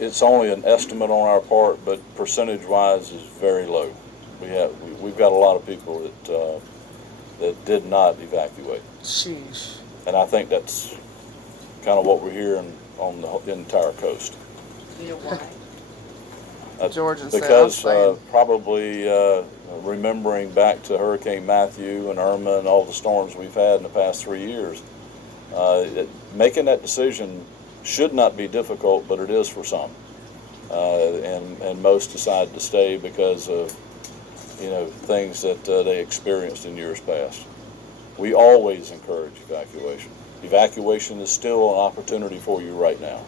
It's only an estimate on our part, but percentage-wise is very low. We've got a lot of people that did not evacuate, Sheesh. and I think that's kind of what we're hearing on the entire coast. You know why? Georgia said, I'm Because saying. probably remembering back to Hurricane Matthew and Irma and all the storms we've had in the past 3 years, making that decision should not be difficult, but it is for some. And most decide to stay because of things that they experienced in years past. We always encourage evacuation. Evacuation is still an opportunity for you right now.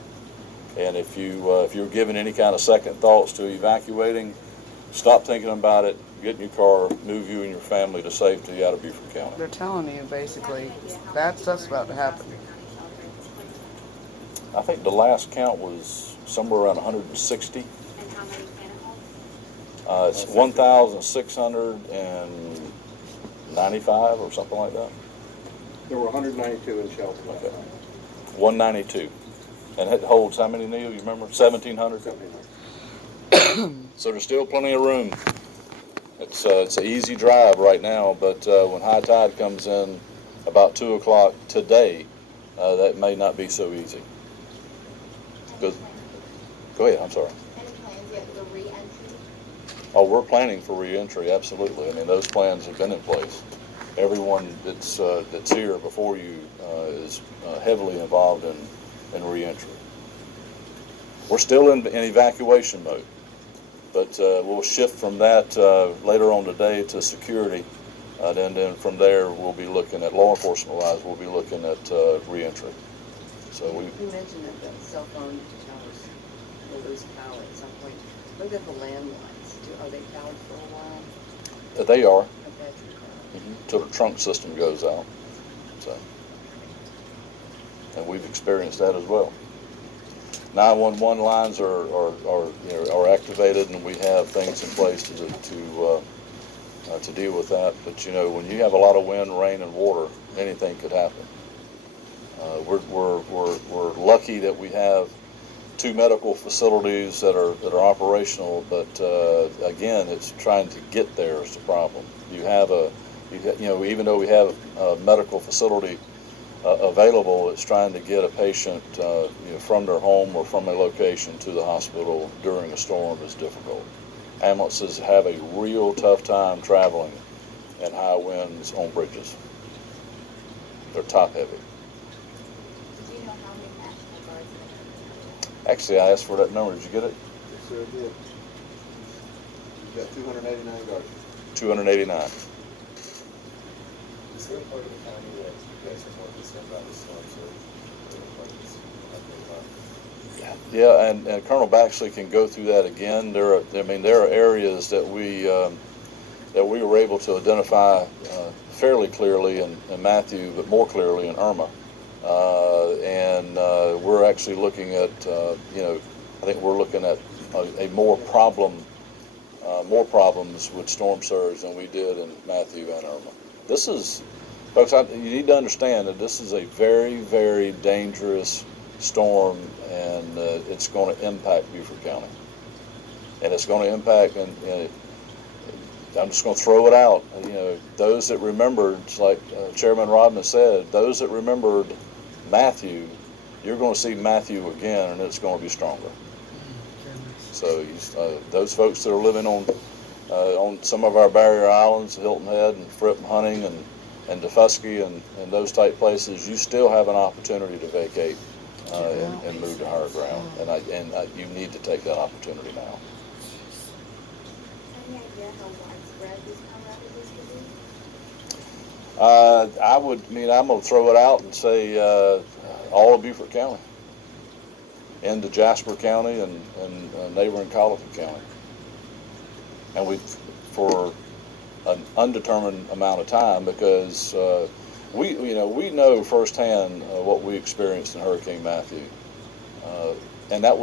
And if you're given any kind of second thoughts to evacuating, stop thinking about it. Get in your car, move you and your family to safety out of Beaufort County. They're telling you basically bad stuff's about to happen. I think the last count was somewhere around 160. It's 1,695 or something like that. There were 192 in shelter last Okay. night. 192. And it holds how many, Neil? You remember? 1,700? 1,700. So there's still plenty of room. It's an easy drive right now, but when high tide comes in about 2 o'clock today, that may not be so easy. Go ahead, I'm sorry. Any plans yet for re-entry? Oh, we're planning for re-entry, absolutely. I mean, those plans have been in place. Everyone that's here before you is heavily involved in re-entry. We're still in evacuation mode, but we'll shift from that later on today to security. Then from there, we'll be looking at law enforcement-wise. We'll be looking at re-entry. So You mentioned that the cell phone towers will lose power at some point. What about the landlines? Are they powered for a while? they are Okay, that's your car. till the trunk system goes out. So, and we've experienced that as well. 911 lines are activated, and we have things in place to deal with that. But when you have a lot of wind, rain, and water, anything could happen. We're lucky that we have 2 medical facilities that are operational, but again, it's trying to get there is the problem. Even though we have a medical facility available, it's trying to get a patient from their home or from a location to the hospital during a storm is difficult. Ambulances have a real tough time traveling in high winds on bridges. They're top heavy. Do you know how many National Guards are? Actually, I asked for that number. Did you get it? Yes, sir, it did. You've got 289 guards. 289. Is there a part of the county that you guys are more concerned about the storm surge? Yeah, and Colonel Baxley can go through that again. There are areas that we were able to identify fairly clearly in Matthew, but more clearly in Irma. And we're actually looking at, I think we're looking at a more problems with storm surge than we did in Matthew and Irma. This is, folks, you need to understand that this is a very, very dangerous storm, and it's going to impact Beaufort County. And it's going to impact, and I'm just going to throw it out. Those that remembered, like Chairman Rodman said, those that remembered Matthew, you're going to see Matthew again, and it's going to be stronger. So those folks that are living on some of our barrier islands, Hilton Head and Fripp and Hunting and DeFusky and those type places, you still have an opportunity to vacate and move to higher ground. And you need to take that opportunity now. Any idea how widespread these power outages could be? I'm going to throw it out and say all of Beaufort County, into Jasper County and neighboring Colleton County. And for an undetermined amount of time, because we know firsthand what we experienced in Hurricane Matthew, and that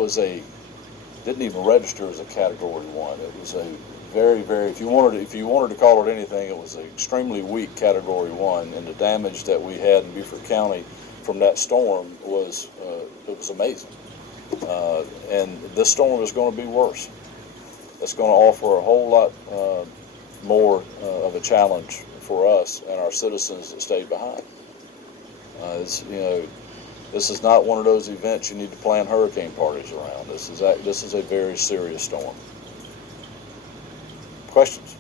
didn't even register as a Category 1. It was a very, very, if you wanted to call it anything, it was an extremely weak Category 1, and the damage that we had in Beaufort County from that storm was amazing. And this storm is going to be worse. It's going to offer a whole lot more of a challenge for us and our citizens that stayed behind. This is not one of those events you need to plan hurricane parties around. This is a very serious storm. Questions?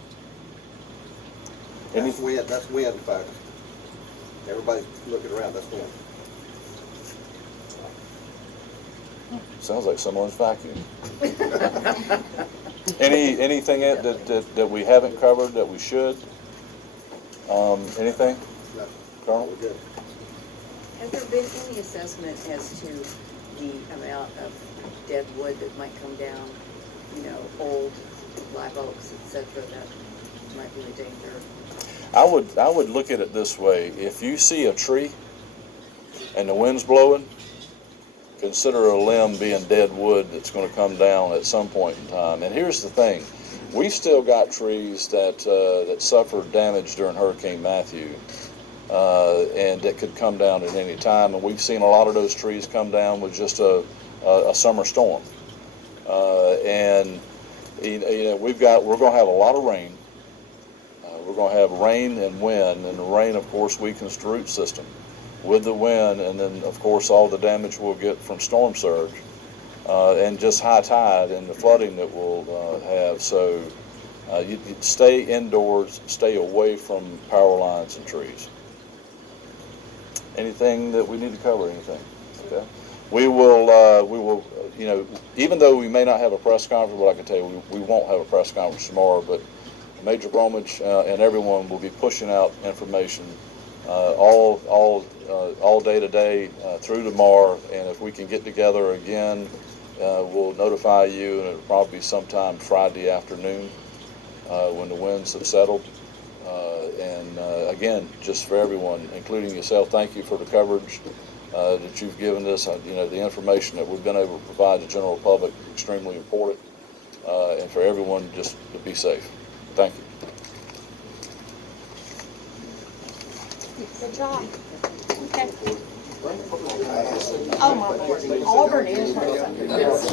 That's wind, folks. Everybody looking around, that's wind. Sounds like someone's vacuuming. Anything that we haven't covered that we should? Anything? No. Colonel? We're good. Has there been any assessment as to the amount of dead wood that might come down, old live oaks, et cetera, that might be a danger? I would look at it this way. If you see a tree and the wind's blowing, consider a limb being dead wood that's going to come down at some point in time. And here's the thing. We've still got trees that suffered damage during Hurricane Matthew, and that could come down at any time. And we've seen a lot of those trees come down with just a summer storm. And we're going to have a lot of rain. We're going to have rain and wind, and the rain, of course, weakens the root system with the wind, and then, of course, all the damage we'll get from storm surge and just high tide and the flooding that we'll have. So you stay indoors, stay away from power lines and trees. Anything that we need to cover? Anything? Okay. We will. Even though we may not have a press conference, what I can tell you, we won't have a press conference tomorrow, but Major Bromwich and everyone will be pushing out information all day today through tomorrow, and if we can get together again, we'll notify you, and it'll probably be sometime Friday afternoon when the winds have settled. Again, just for everyone, including yourself, thank you for the coverage that you've given us. The information that we've been able to provide the general public is extremely important, and for everyone just to be safe. Thank you. Good job. Okay. Oh, my Lord. Auburn is.